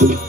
Yeah.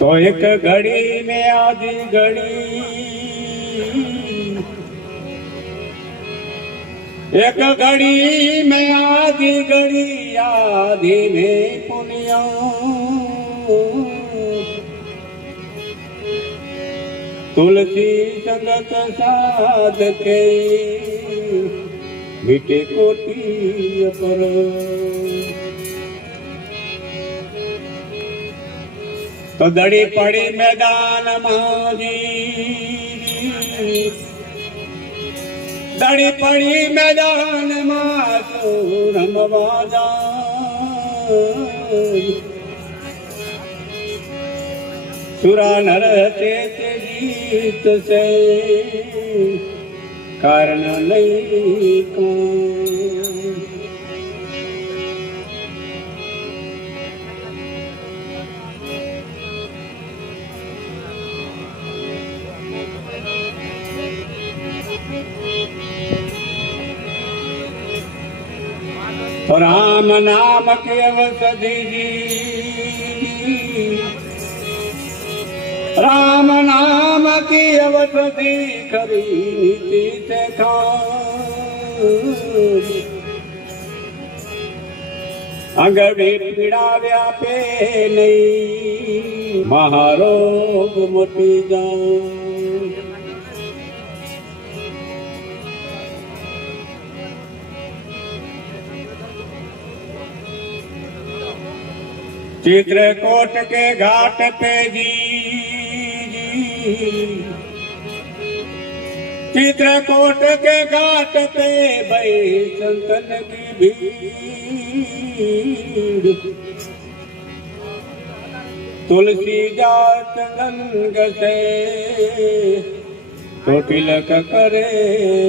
तो एक घड़ी में आधी घड़ी, एक घड़ी में आधी घड़ी, आधी में पुनिया। तुलसी संगत साध के मिटे कोटि पर। तो दड़ी पड़ी मैदान माजी, दड़ी पड़ी मैदान मासो रमवाजा। सुरा नर चेत जीत से कारण नहीं कौन। तो राम नाम के अवसधि जी, राम नाम की अवसधि खरी नीति से खा। अंगड़े पीड़ा व्यापे नहीं, महारोग मोटी जाऊं। चित्रकूट के घाट पे जी, चित्रकूट के घाट पे भई संतन की भीड़। तुलसी जात गंग से तो तिलक करे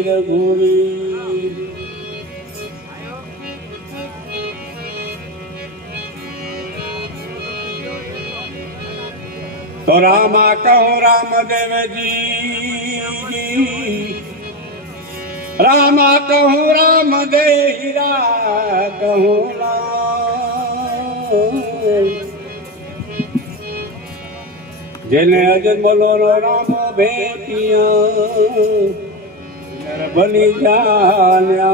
रघुवीर। तो रामा कहो रामदेव जी, रामा कहो रामदेव, कहो राम। जिने अजमलो राम बेटिया बनी जान्या।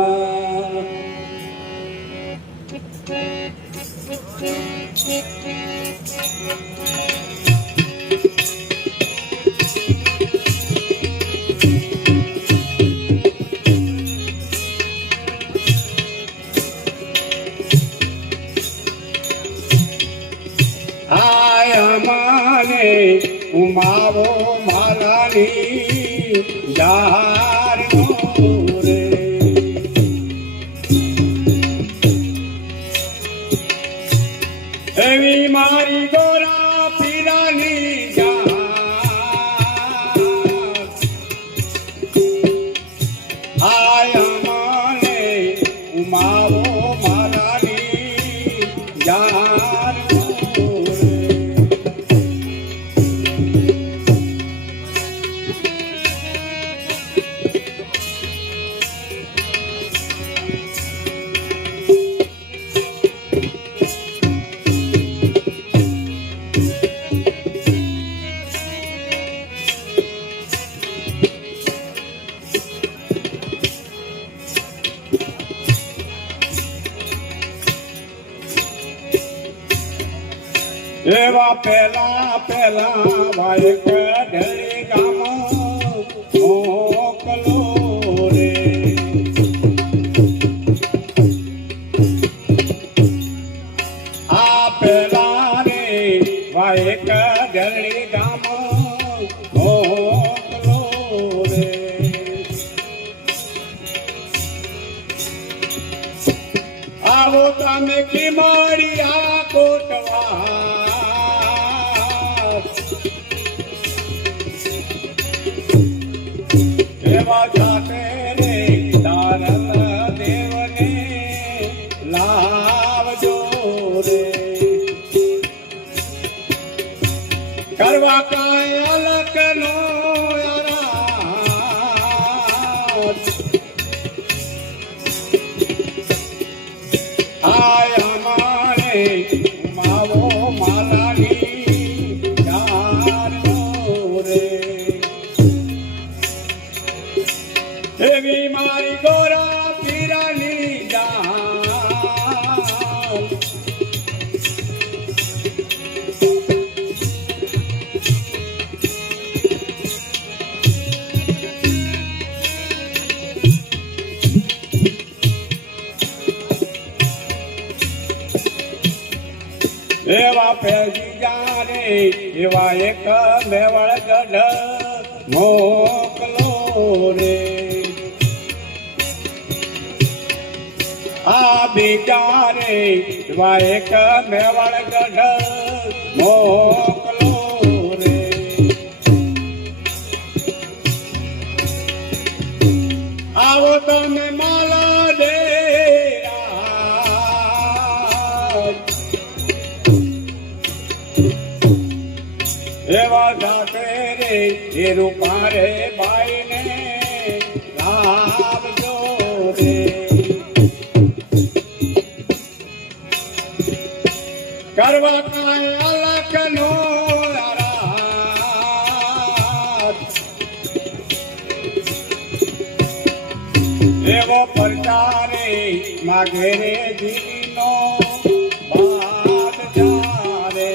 उमावो मालानी जार रे। एवी मारी गोरा पीरानी जार। आया माने उमावो मालानी जार। एवा पेला पेला भाई कढ़ी गामो मोकलो रे। आ पेला रे भाई कढ़ी गामो मोकलो रे। आवो तमे की मारी आ कोटवा। जाते रे दारल देवने लाव जो रे। करवा कायलक नो आया मारे मावो मालानी। પેજી જારે એવા એક મેવળ ગઢ મોકલો રે આ બીજા રે એવા એક મેવળ ગઢ મોકલો રે આવો તમે માલા દે એવા જાતે રે એ રૂપા રે બાઈ ને લાવજો રે કરવા કાંઈ અલગ નો એવો પરચારે માગે રે જીનો બાદ જારે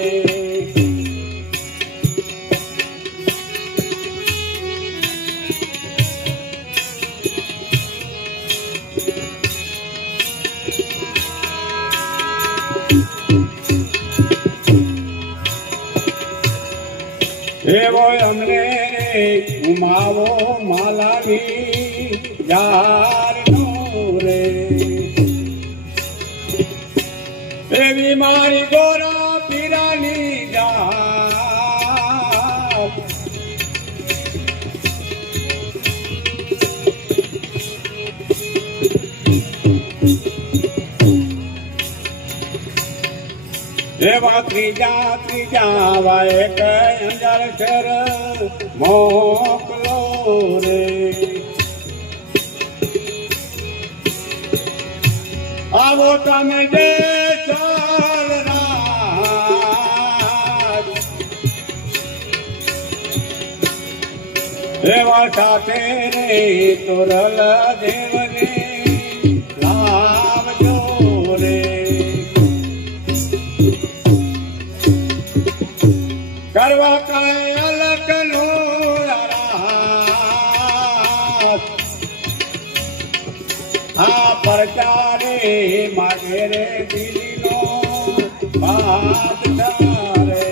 એવો અમને ઉમાવો માલાની યાર નો રે એવી મારી ગોરા પીરાની યાર એવા ત્રીજા વાય કંજર શેર મોકલો રે આવો તમે જે ચાલ રાજ એવા સાથે રે તોરલ દેવને લાવજો રે કરવા કાંઈ અલગ નો આ પરચારે માગે રે દિલીનો બાદશાહ રે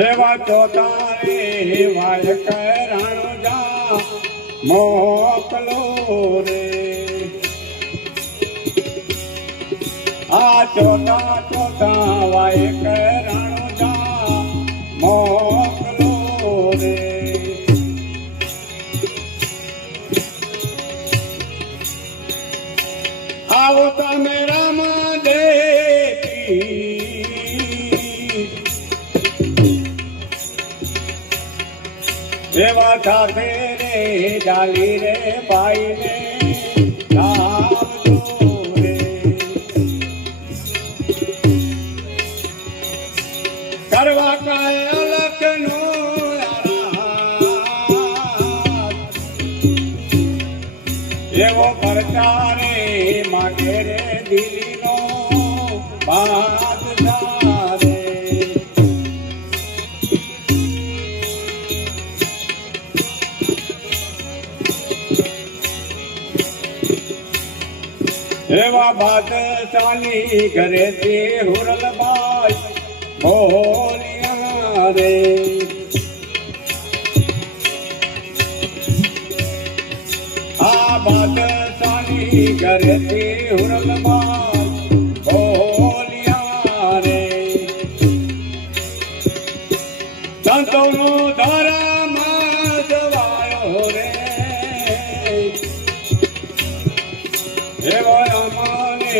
એવા ચોતારે વાય કરાણો જા મોકલો રે આ ચોતા વાય કરાણો જા મોકલો રે આવો તમે રામ દેવી એવા સાથે રે ડાલી રે બાઈ ને લાવજો રે કરવા કાંઈ અલગ નો એવો પરચારે માગે રે દિલીનો બાદશાહ રે એવા બાદશાહની ઘરેથી હુરલબાઈ બોલિયા રે આ બાદશાહની ઘરેથી હુરલબાઈ બોલિયા રે સંતોનો ધર્મ જવાયો રે એવો અમાને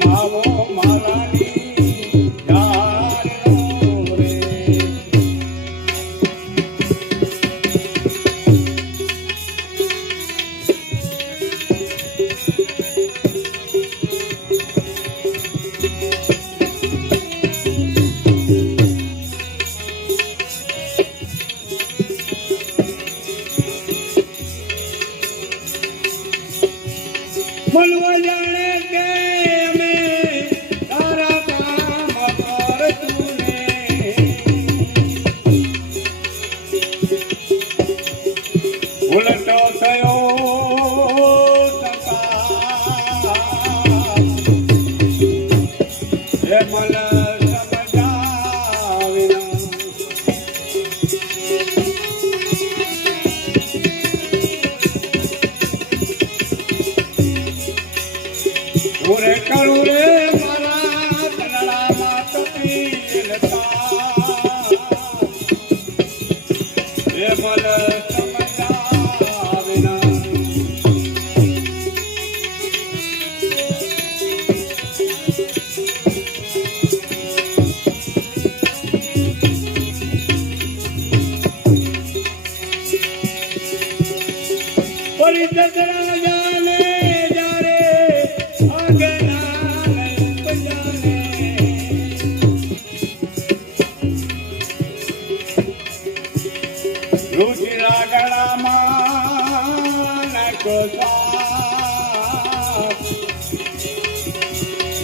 માવો માલાની યાર રે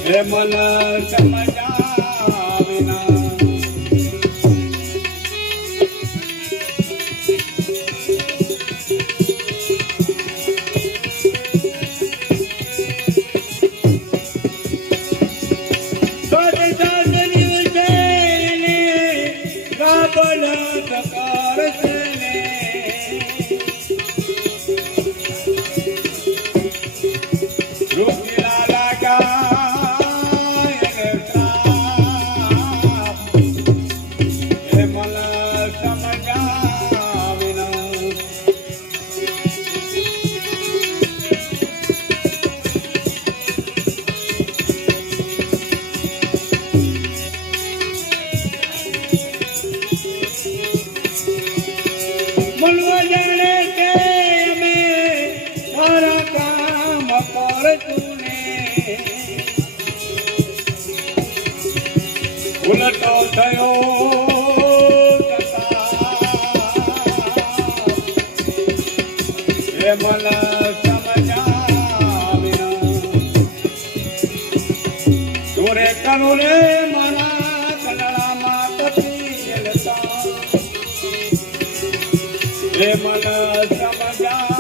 હે મન સમજા વિના ઉલટો થયો હે મન સમજા વિના દોરે કરું રે મારા કનડામાં કપી લતા હે મન સમજા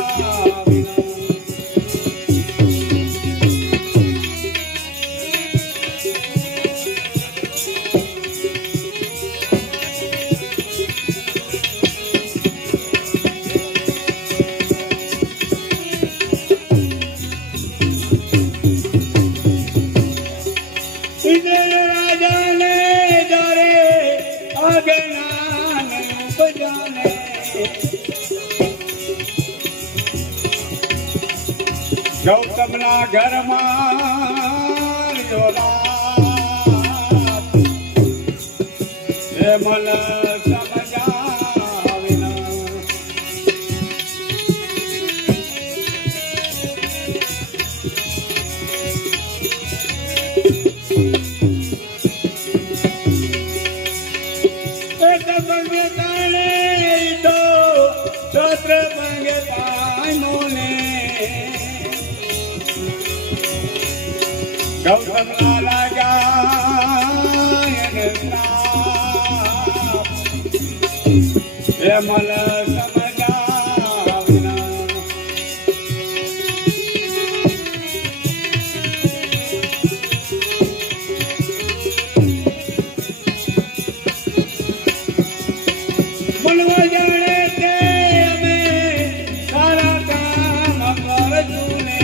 ગૌતમના ઘરમાં હે મન સમજા વિના ભંગે તાણે તો છત્ર ભંગે તાણોને ગૌતમ લાગ્યા હે મન સમજા વિના મનવા જાણે કે અમે સારા કામ કરશું ને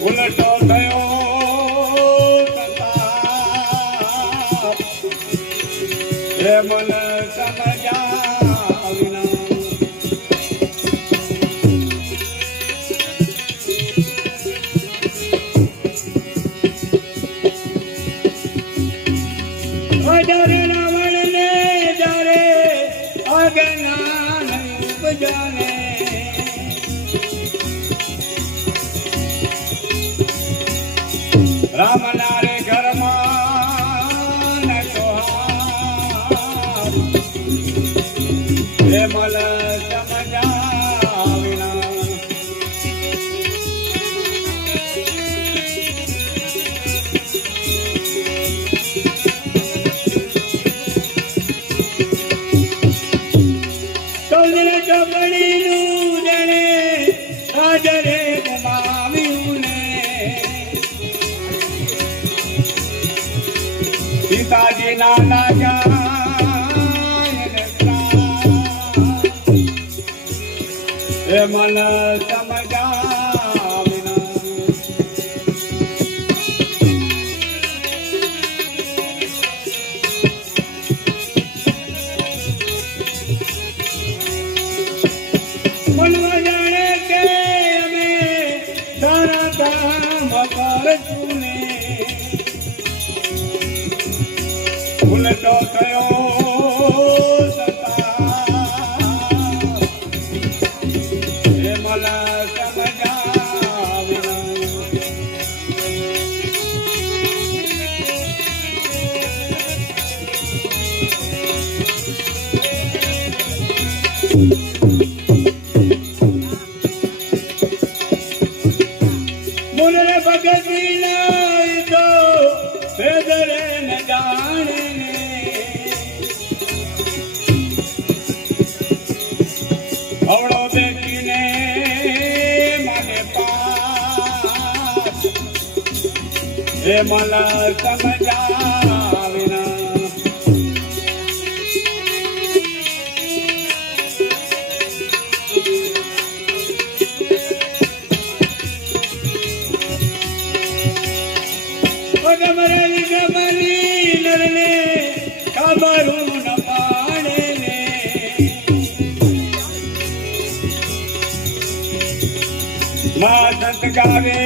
ઉલટો થયો હે મન સમજા વિના જ્યારે રાવણને જ્યારે અજ્ઞાન ઉપજાને રામ નારે ઘરમાં હે મન સમજા વિના ચૌધરી ચોકડીનું જણે હાજરે ગુમાવ્યું ને પિતાજી ના લાગ્યા હે મન સમજા વિના મનવા જાણે કે અમે સારા કામ કરશું ને ઉલટો થયો હે મન સમજા વિના ભગતી ના તો ભેદરે ન જાણે હવળો બેઠીને મને પાસ એ મલા સમજાવીના ગમરી ગમરી નરને ખબરું ન પાડે ને મા સંત ગાવે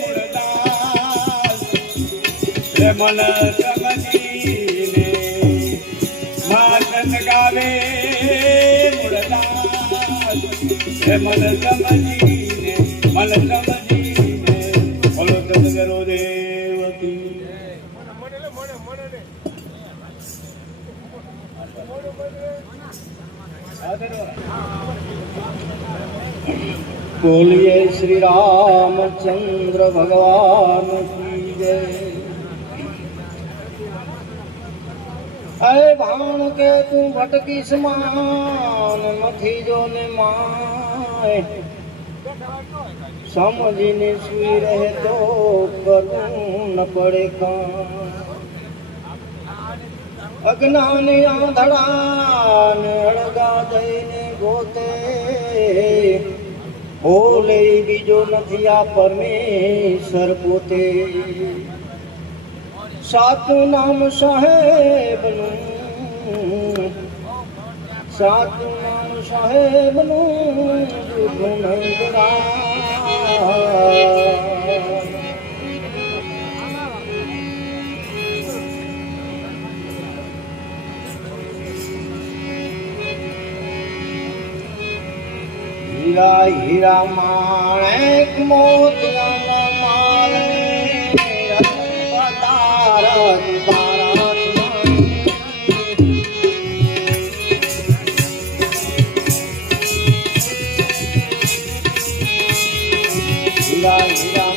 મૂળદાસ રે મન સમજીને મા સંત ગાવે મૂળદાસ રે મન સમજીને મન સમજીને બોલો સદગુરુ દેવકી बोलिए श्री रामचंद्र भगवान की जय। अरे भाण के तू भटकी समान નથી જો ને માય સમજીને સુઈ રહે તો કરવું ન પડે કાં અજ્ઞાન આંધળાને અળગા દઈને ગોતે બોલે બીજો નથી આ પરમેશ્વર પોતે સાચું નામ સાહેબનું સાચું નામ સાહેબનું જૂઠું નહીં ગણાય હીરા હીરા માણેક મોતિયાના માલે હીરા હીરા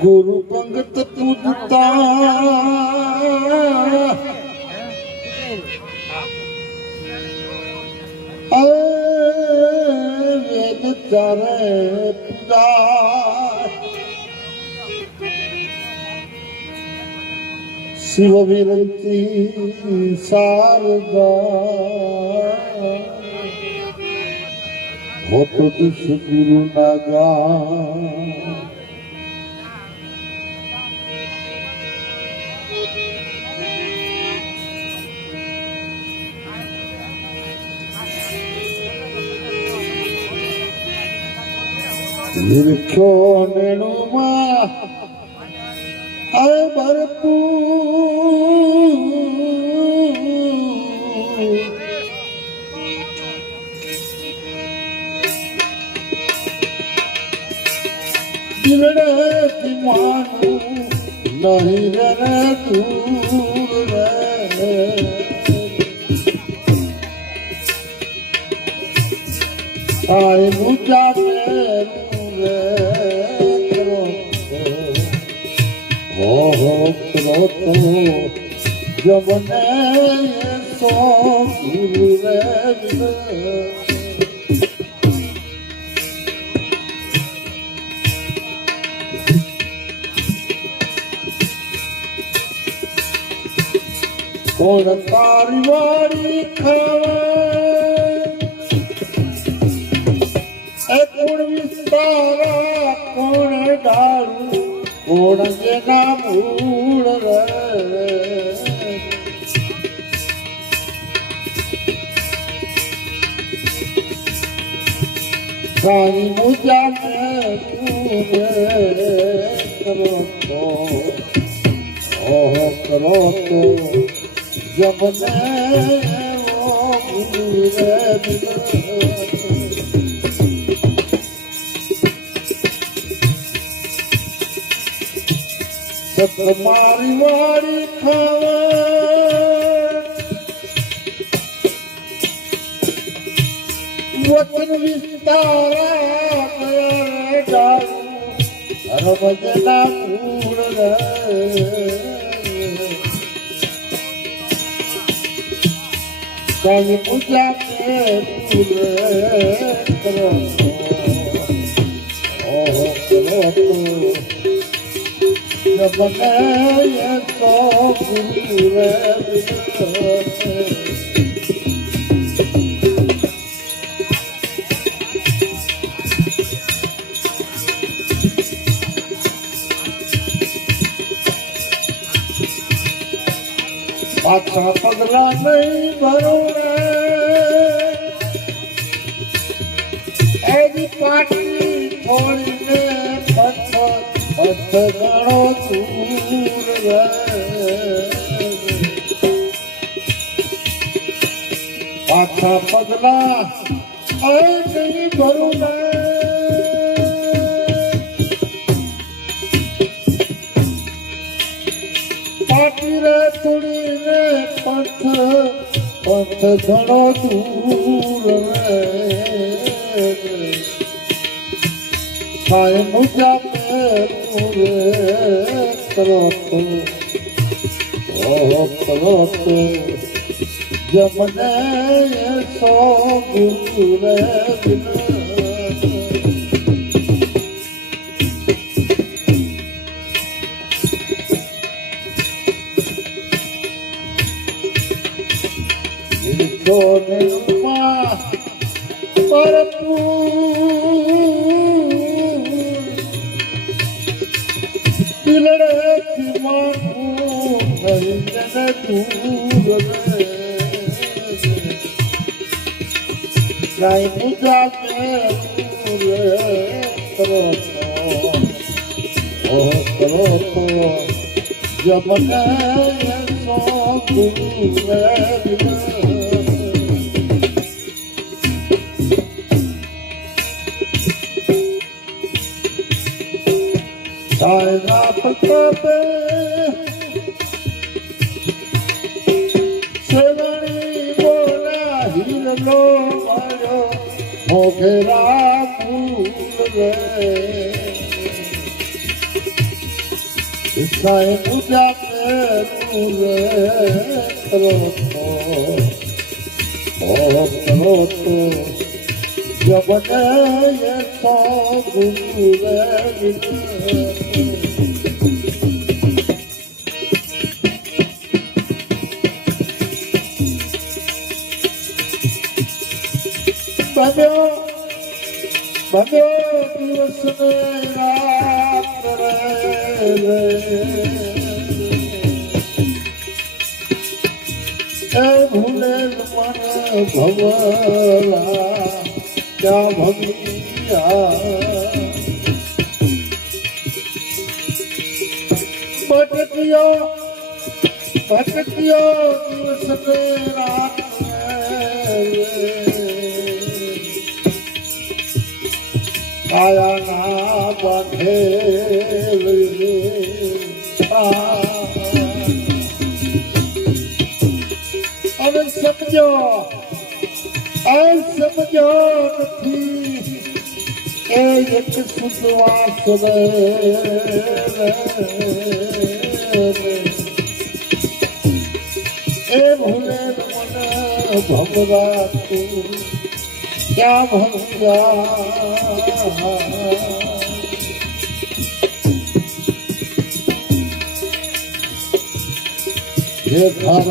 ગુરુ પંગત પૂજતા વેદ ચારે પૂજા શિવ વિરંતી શારદા હોતો દુષ ગુરુ નાગા નિરખો નેણુમાં આ ભરપૂર દિલડેથી માનું નહીં રે દૂર રે આય મુજા રે ઓહો કરો તો જમને સો ગુરુ રે કોણ તારી વારી ખાવા એ કોણ વિસ્તારા કોણ ડાળું કોણ જેના મૂળ રે સાઈ મુજા કરો તો ઓહો કરો તો જમને ઓ ગુરુ રે સત મારી વાળી ખાવા વતન વિસ્તારા રમજના કુળ રે કઈ પૂજા કરો ઓહો કરો જમને સો ગુરુ રે પાછા પગલા નહીં ભરો એની પાટી થોડીને પથ ગણો દૂર રે પાછા પગલા નહીં ભરો પાટી રે થોડીને પથ ઘણો દૂર રે સાય મુજા કરો તો ઓહો કરો તો જમને સો ગુરુ રે દિલડેથી માનું નહીં જને દૂર રે સાઈ મુજા કરો તો ઓહો કરો તો જમને સો ગુરુ રે સાયના પ્રતાપે સેવણી બોલા હિરલો મારો મોઘેરા ફૂલ રે સાય પૂજા કરું રે કરો તો કરો તો જમને સો ગુરુ રે બન્યો દિવસ ને રાત રે એ ભૂલેલ મન ભવલા ક્યાં ભવિયા ભટક્યો દિવસ ને રાત કાયાના બાંધે હવે સમજો નથી એ એક સુધવાસ એ ભૂલે મને ભમરાતું ક્યાં ભમ્યા જે ઘર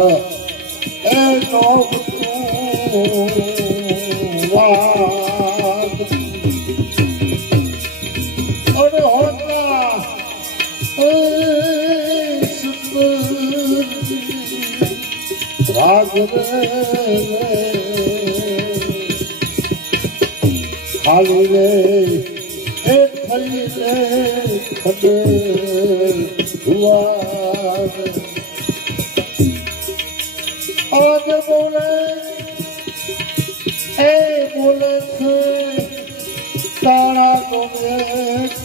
એ નોબતું વાગ અને હોતા એ સુંદર રાગ ખાલી રે એ થઈ રે ખડે હુઆ આજ બોલે એ બોલે છે તારા ગમે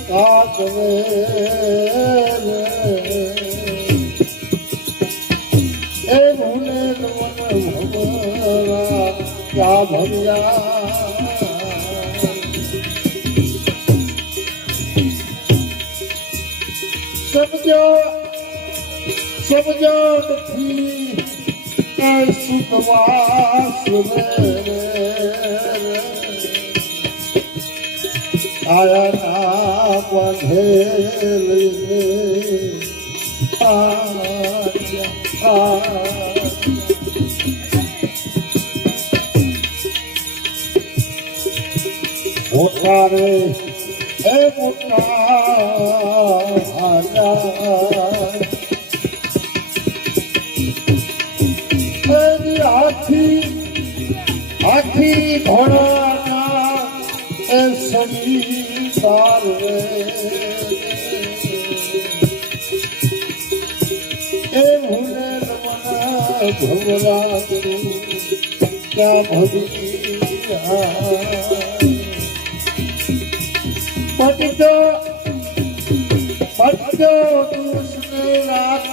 કાગવે એ ભૂલે મન ભમરા ક્યાં ભર્યા સમજો નથી એ સુખવાસ આયા બાંધેલી મોટા રે એ મોટા હાથી ઘોડાના એ સંગીતાર એ ભૂલે મને ભવરા ક્યાં ભવિયા પટજો દિવસને રાત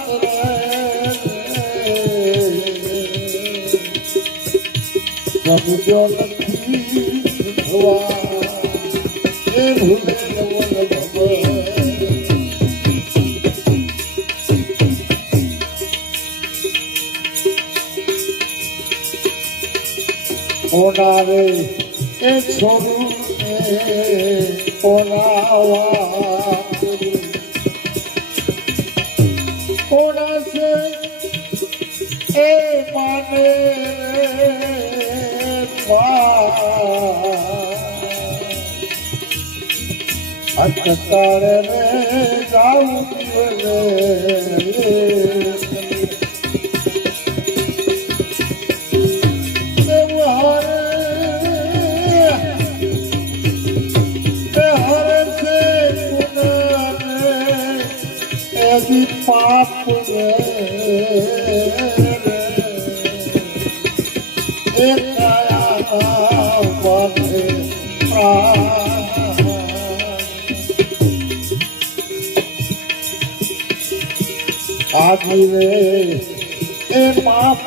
સમજો નથી ભવા એ ભૂલે નવલ ભવ કોનારે એ છોડું કોનાવા કોના છે એ માને અટકારે રે જાઉં પાપ આજીવે એ પાપ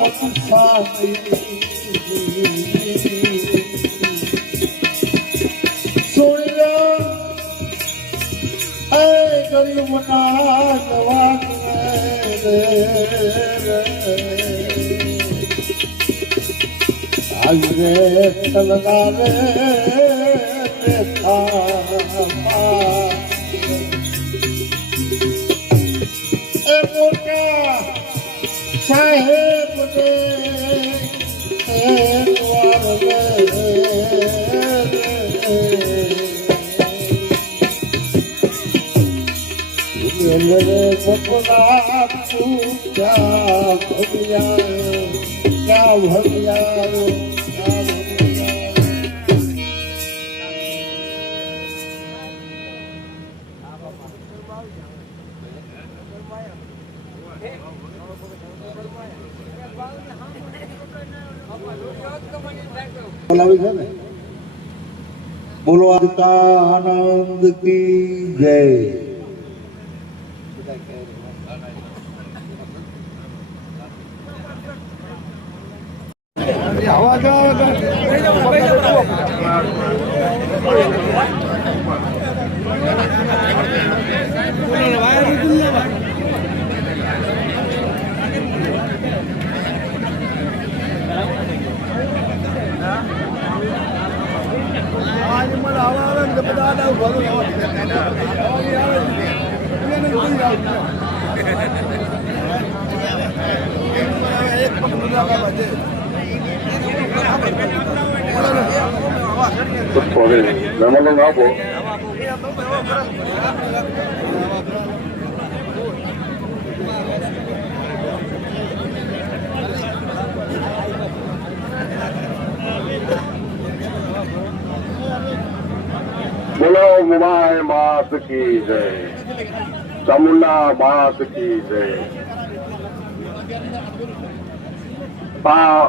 સુણ્યા એ ગરીબના જવાન આજીવે તલગારે સાહેબ સપના તું ક્યાં ભર્યા બોલાવી છે ને બોલો આનંદ કી જય બોલો મુંબઈ માત કી જય, ચામુંડા માત કી જય. આ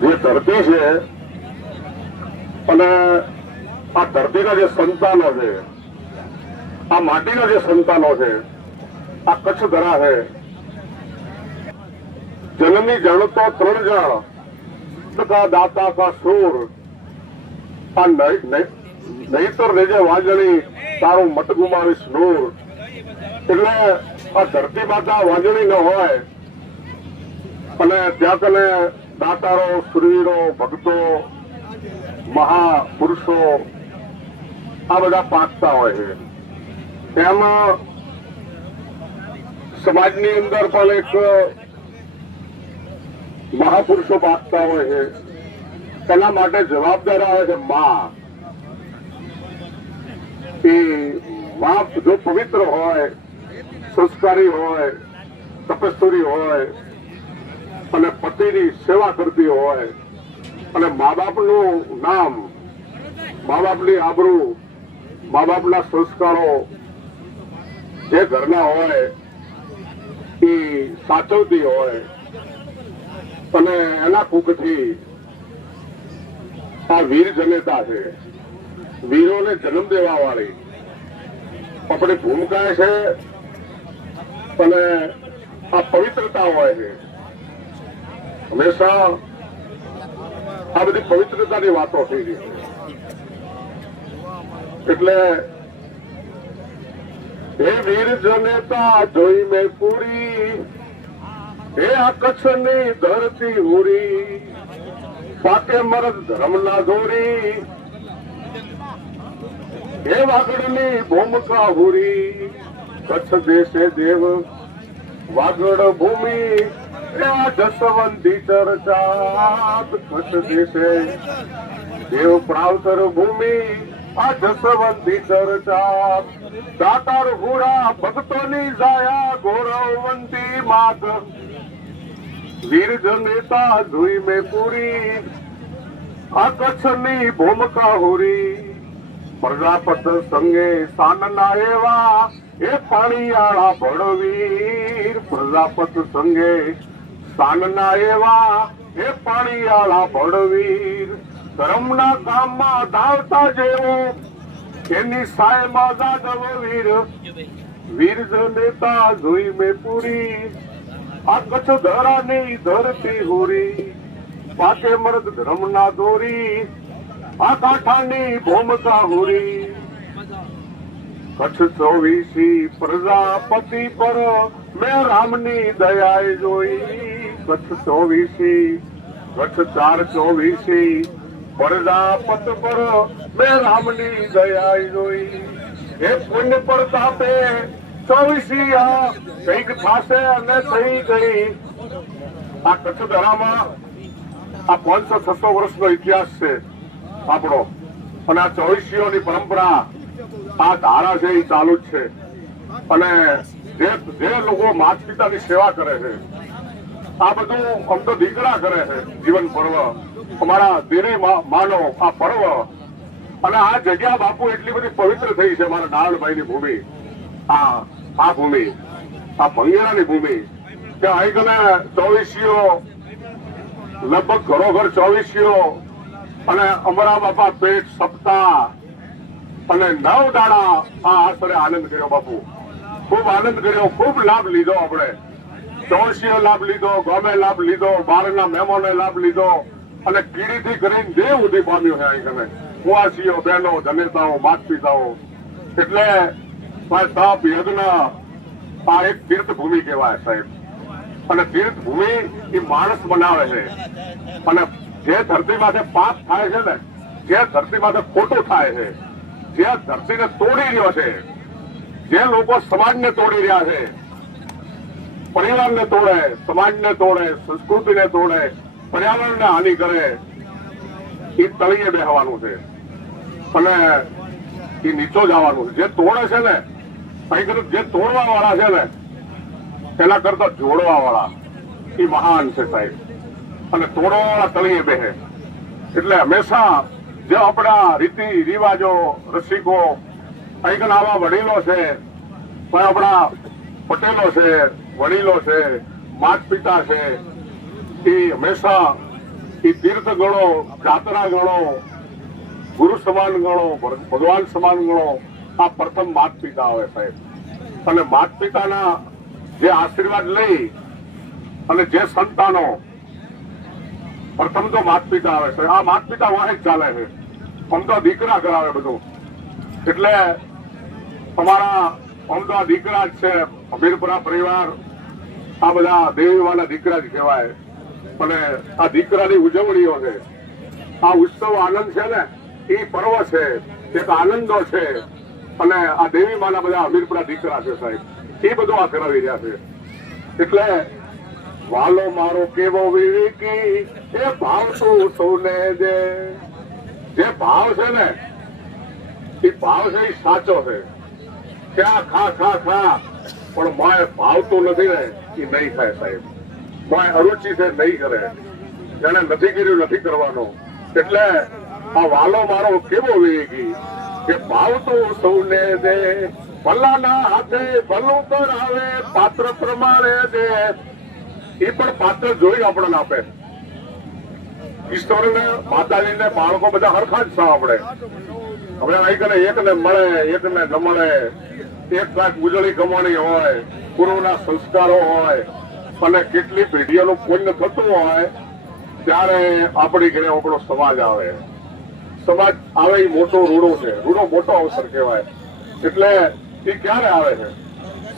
જે ધરતી છે અને આ ધરતીના જે સંતાનો છે, આ માટીના જે સંતાનો છે, આ કચ્છ ધરા છે. જન્મી જાણતો 3 જણ કા દાતા કા સૂર, આ નહીતર રેજે વાજણી તારું મત ગુમાવીશ નૂર. એટલે આ ધરતી માતા વાજણી ન હોય અને ત્યાં કને દાતારો, સુરવીરો, ભક્તો, મહાપુરુષો આ બધા પાકતા હોય છે. તેમાં સમાજની અંદર પણ એક મહાપુરુષો પાકતા હોય છે. તેના માટે જવાબદાર આવે છે માં. એ માં જો પવિત્ર હોય, સંસ્કારી હોય, તપસ્વી હોય અને પતિની સેવા કરતી હોય અને મા બાપનું નામ, મા બાપની આબરૂ, મા બાપના સંસ્કારો જે ઘરના હોય એ સાચવતી હોય અને એના કુખથી આ વીર જનેતા છે, વીરોને જન્મ દેવા વાળી આપણી ભૂમિકા છે. અને આ પવિત્રતા હોય છે. હંમેશા આ બધી પવિત્રતાની વાતો થઈ રહી છે. એટલે હે વીર જનેતા જોઈ મેં પૂરી, હે આ કચ્છની ધરતી હુરી, પાકે મરદ ધર્મ ના દોરી, હે વાગડની ભૂમિકા હુરી, કચ્છ દેશે દેવ વાગડ ભૂમિ, આ જસવંતી ચર્ચા. કચ્છ દેશે દેવ પ્રાવતર ભૂમિ, આ જસવંતી ચર્ચા. દાતાર હુરા ભક્તોની જાયા ગૌરવવંતી માત, વીર જનેતા જોઈ મેં પૂરી, આ કચ્છની ભૂમિકા હુરી. પ્રજાપત સંગે સાનના એવા, એ પાણીયાળા ભડવીર. પ્રજાપત સંગે સાનના એવા, એ પાણીયાળા ભડવીર. ધર્મના કામમાં ધાવતા જેવો, એની સાયમાં જાદવ વીર. વીર જનેતા જોઈ મેં પૂરી, આ કચ્છ ધરાની ધરતી હુરી, પાકે મરદ ધર્મના દોરી, આ કાંઠાની ભૂમિકા હુરી. કચ્છ 24 પ્રજાપતિ પર મેં રામની દયા જોઈ. કચ્છ 24, કચ્છ 424 પ્રજાપત પર મેં રામની દયા જોઈ. એ પુણ્ય પ્રતાપે 24 કઈક થાશે અને થઈ ગઈ. આ કચ્છ ધરામાં આ 500-600 વર્ષનો ઇતિહાસ છે આપણો, અને આ 24ની પરંપરા, આ ધારા છે એ ચાલુ જ છે. અને જે લોકો માતા પિતાની સેવા કરે છે, આ બધું આમ તો દીકરા કરે છે. જીવન પર્વ અમારા દેરી માનો આ પર્વ. અને આ જગ્યા બાપુ એટલી બધી પવિત્ર થઈ છે. મારા નારણભાઈની ભૂમિ, આ ભૂમિ, આ ભંગેરાની ભૂમિ, કે અહીં કને 24 લગભગ ઘરોઘર ચોવીસીઓ અને અમારા બાપા પેટ સપ્તાહ અને 9 દાડા આ આશરે આનંદ કર્યો બાપુ. ખૂબ આનંદ કર્યો, ખૂબ લાભ લીધો. આપણે ચોવીસીઓ લાભ લીધો, ગામે લાભ લીધો, બહારના મહેમાનોએ લાભ લીધો અને કીડીથી કરીને દેવ સુધી પામ્યું છે. અહીં તમે કુવાસીઓ, બહેનો, જનેતાઓ, માત પિતાઓ, એટલે તપ યજ્ઞ આ એક તીર્થ ભૂમિ કહેવાય સાહેબ. અને તીર્થ ભૂમિ એ માણસ બનાવે છે. અને જે ધરતી માથે પાપ થાય છે ને, જે ધરતી માથે ખોટું થાય છે, જે ધરતીને તોડી રહ્યો છે, જે લોકો સમાજને તોડી રહ્યા છે, પરિવારને તોડે, સમાજને તોડે, સંસ્કૃતિને તોડે, પર્યાવરણને હાનિ કરે, એ તળિયે બેહવાનું છે અને એ નીચો જવાનું છે. જે તોડે છે ને, જે તોડવા વાળા છે ને એના કરતા જોડવા વાળા એ મહાન છે સાહેબ. અને તોડવા વાળા તળિયે બેહે. એટલે હંમેશા જે આપણા રીતિ રિવાજો, રસિકો, કંઈક આવા વડીલો છે, પણ આપણા પટેલો છે, વડીલો છે, માત પિતા છે, એ હંમેશા એ તીર્થ ગણો, જાત્રા ગણો, ગુરુ સમાન ગણો, ભગવાન સમાન ગણો. આ પ્રથમ માત પિતા આવે સાહેબ. અને માત પિતાના જે આશીર્વાદ લઈ અને જે સંતાનો, પ્રથમ તો માત પિતા આવે છે. આ માત પિતા વાહે જ ચાલે છે. આમ તો દીકરા કરાવે બધું. એટલે તમારા આમ તો આ દીકરા જ છે. અમીરપુરા પરિવાર આ બધા દેવીવાના દીકરા જ કહેવાય. અને આ દીકરાની ઉજવણીઓ છે, આ ઉત્સવ આનંદ છે ને, એ પર્વ છે, એક આનંદો છે. અને આ દેવીમાના બધા અમીરપુરા દીકરા છે સાહેબ. એ બધું આ કરાવી રહ્યા છે. એટલે વાલો મારો કેવો વિવેકી, એ ભાવ તું સૌને દે. જે ભાવ છે ને, એ ભાવ છે, એ સાચો છે. ક્યાં ખા ખા ખા, પણ મોય ભાવતું નથી ને, એ નહીં થાય સાહેબ. મોય અરુચિ છે, નહીં કરે. જેને નથી કર્યું નથી કરવાનું. એટલે આ વાલો મારો કેવો વિવેકી, કે ભાવતું સૌને દે. ભલાના હાથે ભલું કરાવે, પાત્ર પ્રમાણે દે. એ પણ પાત્ર જોઈ આપણને આપે. ઈશ્વરને, માતાજીને, બાળકો બધા હરખા જ છે આપણે. હવે એકને મળે, એકને ન મળે. એક કાંઈક ઉજળી કમાણી હોય, પૂર્વના સંસ્કારો હોય અને કેટલી પેઢીઓનું પુણ્ય થતું હોય, ત્યારે આપણી ઘરે આપણો સમાજ આવે. સમાજ આવે એ મોટો રૂડો છે. રૂડો મોટો અવસર કહેવાય. એટલે એ ક્યારે આવે છે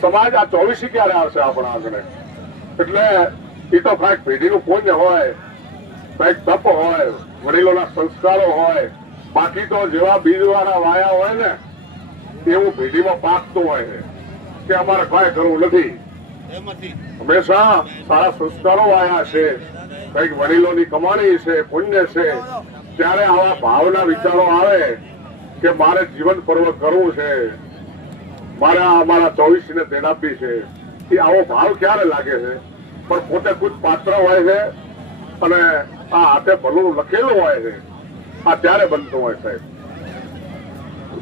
સમાજ? આ 24 ક્યારે આવશે આપણા આગળ? એટલે એ તો કાંઈક પેઢીનું પુણ્ય હોય, કાંઈક તપ હોય, વડીલોના સંસ્કારો હોય. બાકી તો જેવા બીજવાળા વાયા હોય ને, એવું પેઢીમાં પાકતું હોય છે કે અમારે કાંઈ કરવું નથી. હંમેશા સારા સંસ્કારો વાયા છે, કઈક વડીલોની કમાણી છે, પુણ્ય છે. ત્યારે આવા ભાવના વિચારો આવે કે મારે જીવન પર્વ કરવું છે, મારે અમારા 24 ને તેનાપી છે. એ આવો ભાવ ક્યારે લાગે છે? પણ પોતે ખુદ પાત્ર હોય છે અને આ હાથે ભલું લખેલું હોય છે, આ ત્યારે બનતું હોય સાહેબ.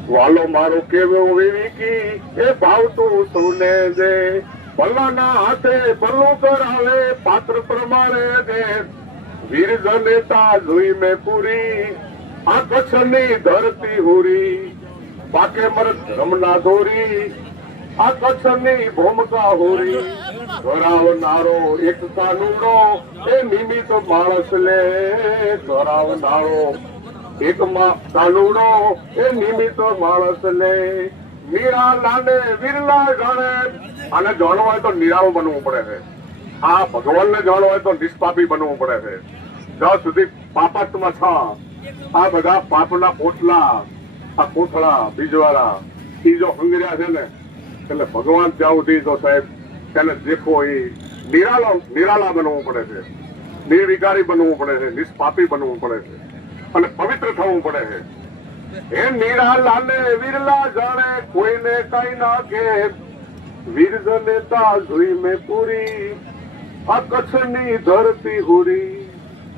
વાલો મારો કેવો વિવેકી, એ ભાવ તું સૌને દે. ભલાના હાથે ભલું કરાવે, પાત્ર પ્રમાણે દે. વીર જનેતા જોઈ મેં પૂરી, આ કચ્છની ધરતી હોરી. પાકે મરદ ધર્મના દોરી, આ કચ્છની ભૂમિકા હોરી. ધરાવનારો એક કાનૂનો, એ નિમિત્ત માણસ લે. ધરાવનારો એક કાનૂનો, એ નિમિત્ત માણસ લે. નિરાલા ને વિરલા જાણે. આને જાણવું હોય તો નિરાળું બનવું પડે છે. આ ભગવાનને જાણવું હોય તો નિષ્પાપી બનવું પડે છે. જ્યાં સુધી પાપાત્મા છ, આ બધા પાપના પોટલા, આ કોથળા બીજવાળા, એ જો હંગર્યા છે ને, એટલે ભગવાન ત્યાં સુધી તો સાહેબ તેને દેખો એ નિરાલા બનવું પડે છે, નિર્વિકારી બનવું પડે છે, નિષ્પાપી બનવું પડે છે અને પવિત્ર થવું પડે છે. હે નિરાલા ને વિરલા જાણે, કોઈને કઈ ના કે. વીર જનેતા જોઈ મેં પૂરી, આ કચ્છની ધરતી હોરી.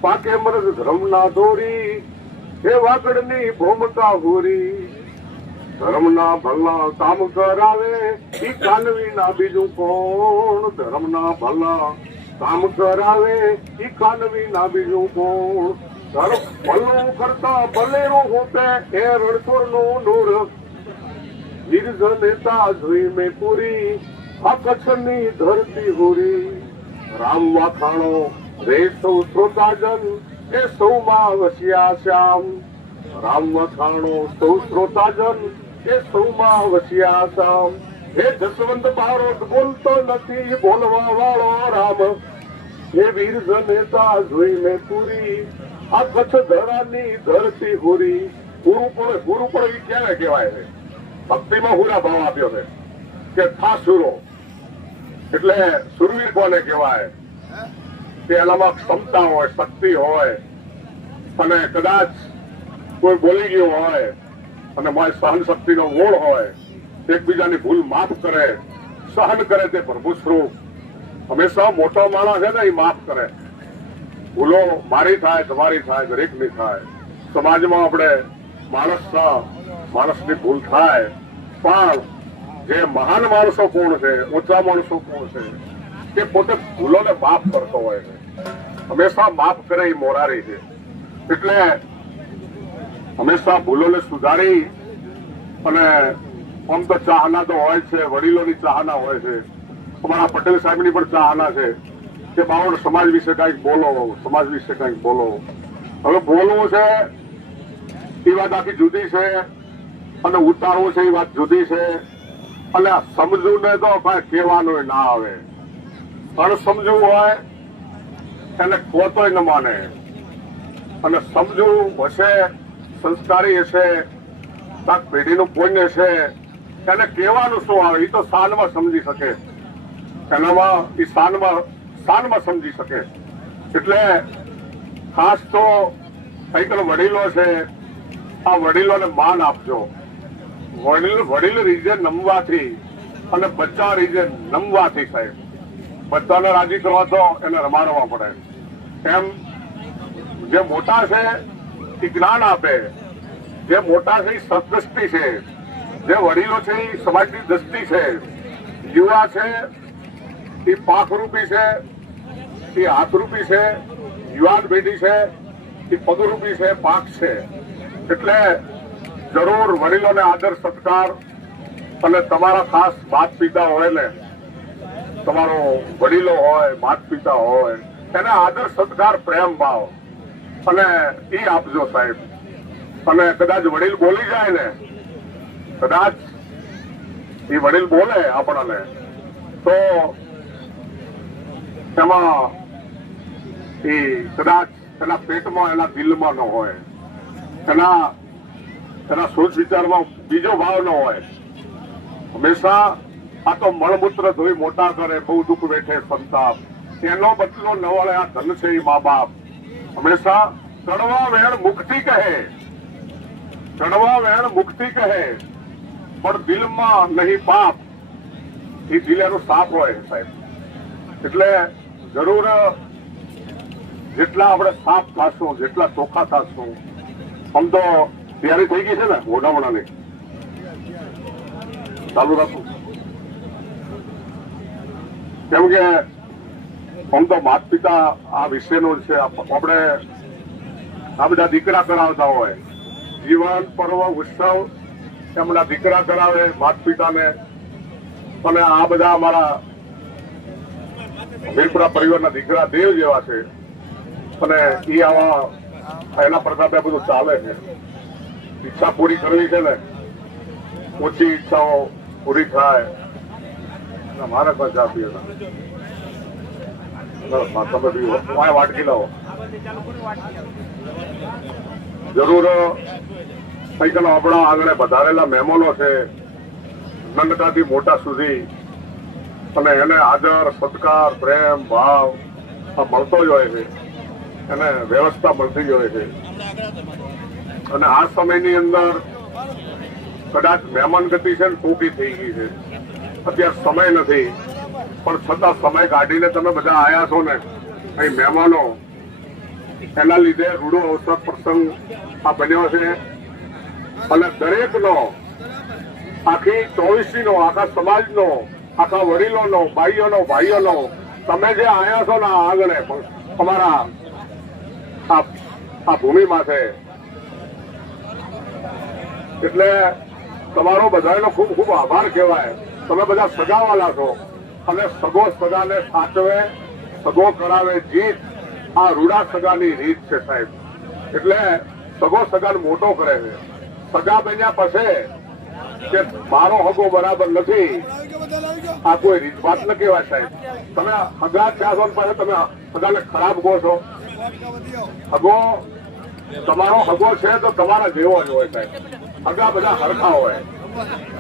પાકે મરદ ધર્મના દોરી, હે વાગડની ભૂમિકા હોરી. ધર્મના ભલા કામ કરાવે, ઈ કાનવી ના બીજું કોણ. ધર્મના ભલા કામ કરાવે ઈ કાનવી ના બીજું કોણ. ઘર ભલું કરતા ભલેરું હોતે એ રણછોડ નું નૂર. નિર્જનતા જોઈ મેં પૂરી આ કચ્છની ધરતી હોરી. રામ વાખાણો રે સૌ શ્રોતાજન એ સૌમાં વસ્યા શ્યામ. રામ વખાણો સૌ શ્રોતાજન એ સૌમાં વસ્યા શ્યામ. હે જસવંત બારોટ બોલતો નથી બોલવા વાળો રામ. હે વીર જનેતા જોઈ મેં પૂરી આ કચ્છ ધરાની ધરતી હોરી. ગુરુ પણ ઈ ક્યારે કહેવાય છે? ભક્તિમાં હુરા ભાવ આપ્યો છે કે થા સુરો. એટલે સુરવીર કોને કહેવાય? કે એનામાં ક્ષમતા હોય, શક્તિ હોય, અને કદાચ કોઈ બોલી ગયો હોય અને મારી સહન શક્તિનો ગુણ હોય, એકબીજાની ભૂલ માફ કરે, સહન કરે, તે પ્રભુ સ્વરૂપ. હંમેશા મોટો માણસ છે ને એ માફ કરે. ભૂલો મારી થાય, તમારી થાય, દરેકની થાય. સમાજમાં આપણે માણસની ભૂલ થાય, પણ જે મહાન માણસો કોણ છે, ઊંચા માણસો કોણ છે, કે પોતે ભૂલોને માફ કરતો હોય છે. હંમેશા માફ કરે એ મોરારી છે. એટલે હંમેશા ભૂલોને સુધારી અને આમ તો ચાહના તો હોય છે, વડીલોની ચાહના હોય છે. અમારા પટેલ સાહેબની પણ ચાહના છે કે બાવળ સમાજ વિશે કંઈક બોલો, સમાજ વિશે કંઈક બોલો. હવે બોલવું છે એ વાત આખી જુદી છે, અને ઉતારવું છે એ વાત જુદી છે. અને સમજવું ને તો કઈ કહેવાનું ના આવે. અણસમજવું હોય એને કોતોય ન માને, અને સમજવું હશે, સંસ્કારી હશે, કાંક પેઢીનું પુણ્ય છે, એને કહેવાનું શું આવે? એ તો શાનમાં સમજી શકે, એનામાં એ શાનમાં સમજી શકે. એટલે ખાસ તો કઈક વડીલો છે, આ વડીલોને માન આપજો. વડીલ રીજે નમવાથી અને બચ્ચા રીજે નમવાથી સાહેબ, બચ્ચાને રાજી કરવા તો એને રમાડવા પડે. એમ જે મોટા છે એ જ્ઞાન આપે, જે મોટા છે એ સદદ્રષ્ટિ છે, જે વડીલો છે એ સમાજની દ્રષ્ટિ છે, યુવા છે એ પાંખરૂપી છે, એ હાથરૂપી છે, યુવાન પેઢી છે એ પગરૂપી છે, પાંખ છે. એટલે જરૂર વડીલોને આદર સત્કાર, અને તમારા ખાસ માત પિતા હોય ને, તમારો વડીલો હોય, માત પિતા હોય, એને આદર સત્કાર, પ્રેમ ભાવ અને એ આપજો સાહેબ. અને કદાચ વડીલ બોલી જાય ને, કદાચ એ વડીલ બોલે આપણને, તો એમાં એ કદાચ એના પેટમાં, એના દિલમાં ન હોય, એના સોચ વિચારમાં બીજો ભાવ ન હોય. હંમેશા આ તો મળમૂત્ર ધોઈ મોટા કરે, બહુ દુઃખ વેઠે સંતાપ, એનો બદલો ન વળે આ ધન છે એ મા બાપ. હંમેશા ચડવા વેણ મુક્તિ કહે, ચડવા વેણ મુક્તિ કહે, પણ દિલમાં નહીં પાપ. એ દિલ એનું સાફ હોય સાહેબ. એટલે જરૂર જેટલા આપણે સાફ થશું, જેટલા ચોખ્ખા થશું. આમ તો તૈયારી થઈ ગઈ છે ને મોઢામણાની, ચાલુ રાખું. કેમ કે આમ તો માત પિતા આ વિષયનું છે. આપણે આ બધા દીકરા કરાવતા હોય, જીવન પર્વ ઉત્સવ એમના દીકરા કરાવે માત પિતાને. અને આ બધા અમારા વીરપુરા પરિવારના દીકરા દેવ જેવા છે, અને એ આવા એના પ્રતાપે બધું ચાલે છે. ઈચ્છા પૂરી કરવી છે ને, ઓછી ઈચ્છાઓ પૂરી થાય. મારે પાસે આપી તમે બી વાટકી લાવો. જરૂર કઈક આપણા આંગણે વધારેલા મહેમાનો છે, નંદકાથી મોટા સુધી, અને એને આદર સત્કાર પ્રેમ ભાવ મળતો જ હોય છે, એને વ્યવસ્થા મળતી જ હોય છે. અને આ સમયની અંદર કદાચ મહેમાન ગતિ છે ને ટૂંકી થઈ ગઈ છે. અત્યારે સમય નથી, પણ છતાં સમય કાઢીને તમે બધા આયા છો ને અહીં મહેમાનો, એના લીધે રૂડો અવસર પ્રસંગ આ બન્યો છે. અને દરેકનો, આખી 24નો, આખા સમાજનો, આખા વડીલોનો, ભાઈઓનો તમે જે આયા છો ને આગળ અમારા આ ભૂમિમાં છે એટલે તમારો બધાનો ખૂબ ખૂબ આભાર કહેવાય. તમે બધા સગાવાલા છો અને સગો સગાને સાચવે, સગો કરાવે જીત. આ રૂડા સગાની રીત છે સાહેબ. એટલે સગો સગાને મોટો કરે છે. સગા બન્યા પછી કે મારો હગો બરાબર નથી, આ કોઈ રીતભાત ન કહેવાય સાહેબ. તમે હગા થયા છો પછી તમે સગાને ખરાબ કહો છો. હગો તમારો હગો છે તો તમારા જેવો જ હોય સાહેબ. હગા બધા હરખા હોય.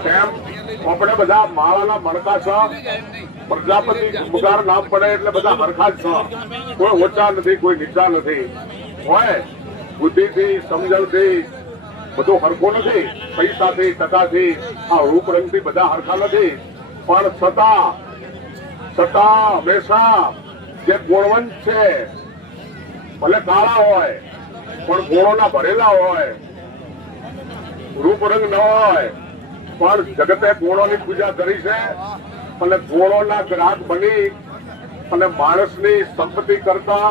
કેમ આપણે બધા માળાના મણકા છો, પ્રજાપતિ ગુગાર નામ પડે એટલે બધા હરખા જ છો. કોઈ ઓછા નથી, કોઈ નીચા નથી. હોય બુદ્ધિથી, સમજણથી બધું હરખું નથી. પૈસાથી, ટકાથી, આ રૂપ રંગથી બધા હરખા નથી. પણ છતાં હંમેશા જે ગુણવંત છે ભલે કાળા હોય પણ ગુણોના ભરેલા હોય, રૂપ રંગ ન હોય પણ જગતે ગુણોની પૂજા કરી છે અને ગુણોના ગ્રાહક બની અને માણસની સંપત્તિ કરતા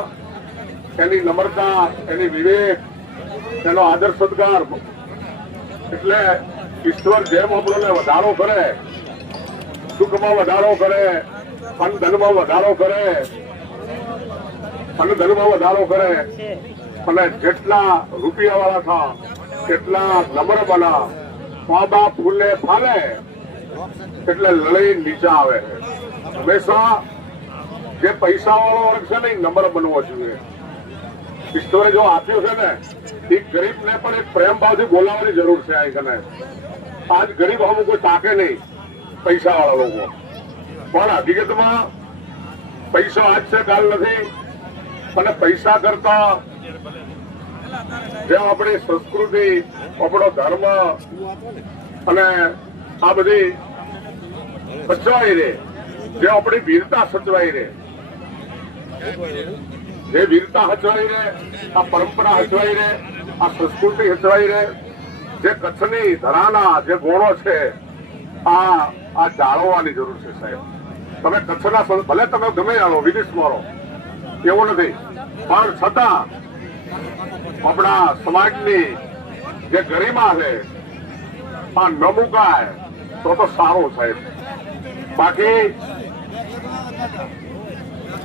એની નમ્રતા, એની વિવેક, એનો આદર સત્કાર, એટલે ઈશ્વર જેમ આપણને વધારો કરે, સુખમાં વધારો કરે, ધનમાં વધારો કરે, ધનમાં વધારો કરે અને જેટલા રૂપિયા વાળા થા એટલા નમ્ર બના. મા બાપ ફૂલે ફાલે એટલે લડાઈ નીચા આવે. હંમેશા જે પૈસા વાળો વર્ગ છે ને નમ્ર બનવો જોઈએ. ઈશ્વરે જો આપ્યું છે ને એ ગરીબ ને પણ એક પ્રેમ ભાવથી બોલાવવાની જરૂર છે. આ કને આજ ગરીબ આવું કોઈ તાકે નહીં, પૈસા વાળા લોકો. પણ હકીકતમાં પૈસો આજ છે કાલ નથી. અને પૈસા કરતા જે આપણી સંસ્કૃતિ, આપણો ધર્મ અને આ બધી સચવાઈ રહે, જે આપણી વીરતા સચવાઈ રહે, જે વીરતા સચવાઈ રહે, આ પરંપરા સચવાઈ રહે, આ સંસ્કૃતિ સચવાઈ રહે, જે કચ્છની ધરાના જે ગુણો છે આ જાળવવાની જરૂર છે સાહેબ. તમે કચ્છના ભલે તમે ગમે આવો વિદેશમાં રહો એવું નથી, પણ છતાં આપણા સમાજની જે ગરિમા છે આ ન મુકાય તો સારું સાહેબ. બાકી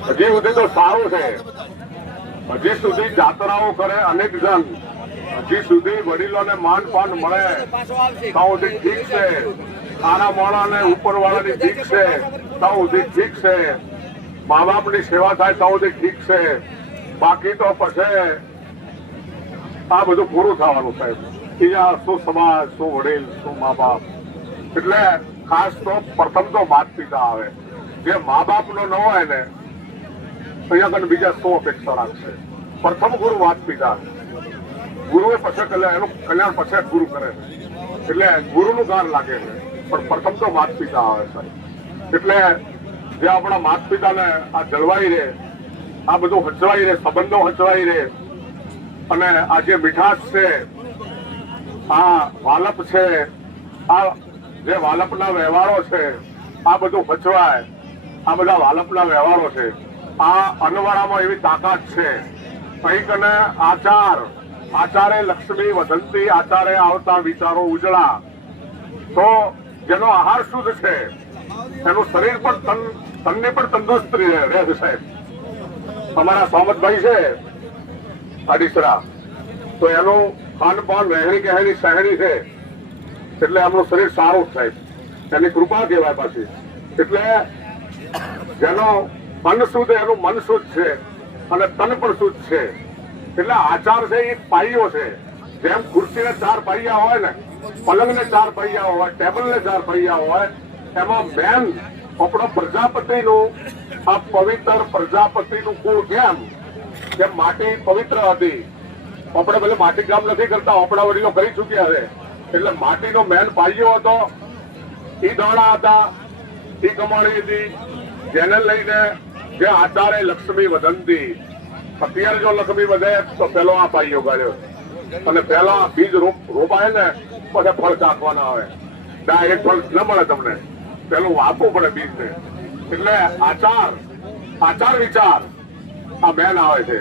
હજી સુધી તો સારું છે. હજી સુધી જાત્રાઓ કરે અનેક જણ, હજી સુધી વડીલોને માન પાન મળે તો સુધી ઠીક છે. આના મોણાને ઉપરવાળાની ઠીક છે તો સુધી ઠીક છે. મા બાપની સેવા થાય તો સુધી ઠીક છે. બાકી તો પછી આ બધું પૂરું થવાનું સાહેબ. બીજા શું સમાજ, શું વડીલ, શું મા બાપ. એટલે ખાસ તો પ્રથમ તો માત પિતા આવે. જે મા બાપ નો ન હોય ને અહીંયા કને બીજા 100 અપેક્ષા રાખશે. પ્રથમ ગુરુ માત પિતા. ગુરુએ પછી કલ્યાણ, એનું કલ્યાણ પછી ગુરુ કરે છે. એટલે ગુરુનું ગાર લાગે છે, પણ પ્રથમ તો માત પિતા આવે સાહેબ. એટલે જે આપણા માત પિતાને આ જળવાઈ રહે, આ બધું હચવાઈ રહે, સંબંધો હચવાઈ રહે અને આ જે મીઠાશ છે, આ વાલપ છે, આ જે વાલપના વ્યવહારો છે, આ બધું હચવાય. આ બધા વાલપના વ્યવહારો છે. આ અનવાળામાં એવી તાકાત છે. કંઈક અને આચારે લક્ષ્મી વધંતી, આચારે આવતા વિચારો ઉજળા. તો જેનો આહાર શુદ્ધ છે એનું શરીર પણ તનને પણ તંદુરસ્ત રહે છે સાહેબ. અમારા સોમતભાઈ છે અડીસરા, તો એનું ખાનપાન રહેણી કહેણી સહેણી છે એટલે એમનું શરીર સારું સાહેબ. એની કૃપા કહેવાય પાછી. એટલે જેનો મન શુદ્ધ એનું મન શુદ્ધ છે અને તન પણ શુદ્ધ છે. એટલે આચાર છે એ પાઈઓ છે. જેમ ખુરશીને 4 પાયા હોય ને, પલંગને 4 પાયા હોય, ટેબલને 4 પાયા હોય, એમાં મેન આપણો પ્રજાપતિનું, આ પવિત્ર પ્રજાપતિનું કુળ કેમ જેમ માટી પવિત્ર હતી. આપણે ભલે માટી કામ નથી કરતા, આપણા વડીલો કરી ચૂક્યા છે. એટલે માટીનો મેન પાયો હતો, એ દોડા હતા, એ કમાણી હતી, જેને લઈને જે આચારે લક્ષ્મી વધંતી. અત્યારે જો લક્ષ્મી વધે તો પેલો આ પાયો ગાળ્યો અને પેલા બીજ રોપાય ને પછી ફળ ચાખવાના આવે. ડાયરેક્ટ ફળ ન મળે તમને, પેલું આપવું પડે બીજને. એટલે આચાર આચાર વિચાર આ બેન આવે છે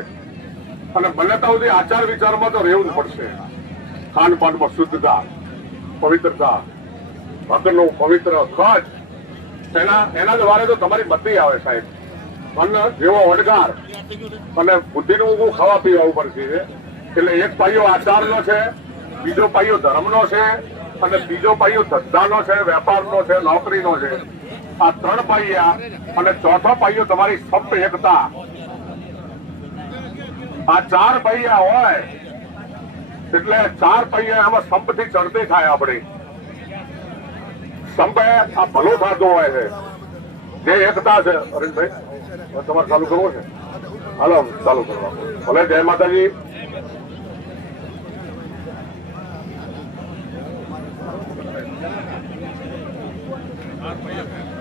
અને બને ત્યાં સુધી આચાર વિચારમાં તો રહેવું જ પડશે. ખાનપાનમાં શુદ્ધતા, પવિત્રતા, ભક્તનું પવિત્ર ખર્ચ, એના દ્વારે તો તમારી બત્તી આવે સાહેબ. અન્ન જેવો વડગાર અને બુદ્ધિનું ઊભું ખાવા પીવા ઉપર છે. એટલે એક પાયો આચારનો છે, બીજો પાયો ધર્મનો છે અને ત્રીજો પાયો ધંધાનો છે, વેપારનો છે, નોકરીનો છે. આ 3 પાયા અને ચોથો પાયો તમારી સપ એકતા. આ 4 પાયા હોય એટલે 4 પાયા એમાં સંપથી ચડતી થાય. આપણી સંપે આ ભલું થતું હોય છે. જે એકતા છે. અરવિંદભાઈ તમારે ચાલુ કરવો છે? હાલો ચાલુ કરવા. ભલે. જય માતાજી.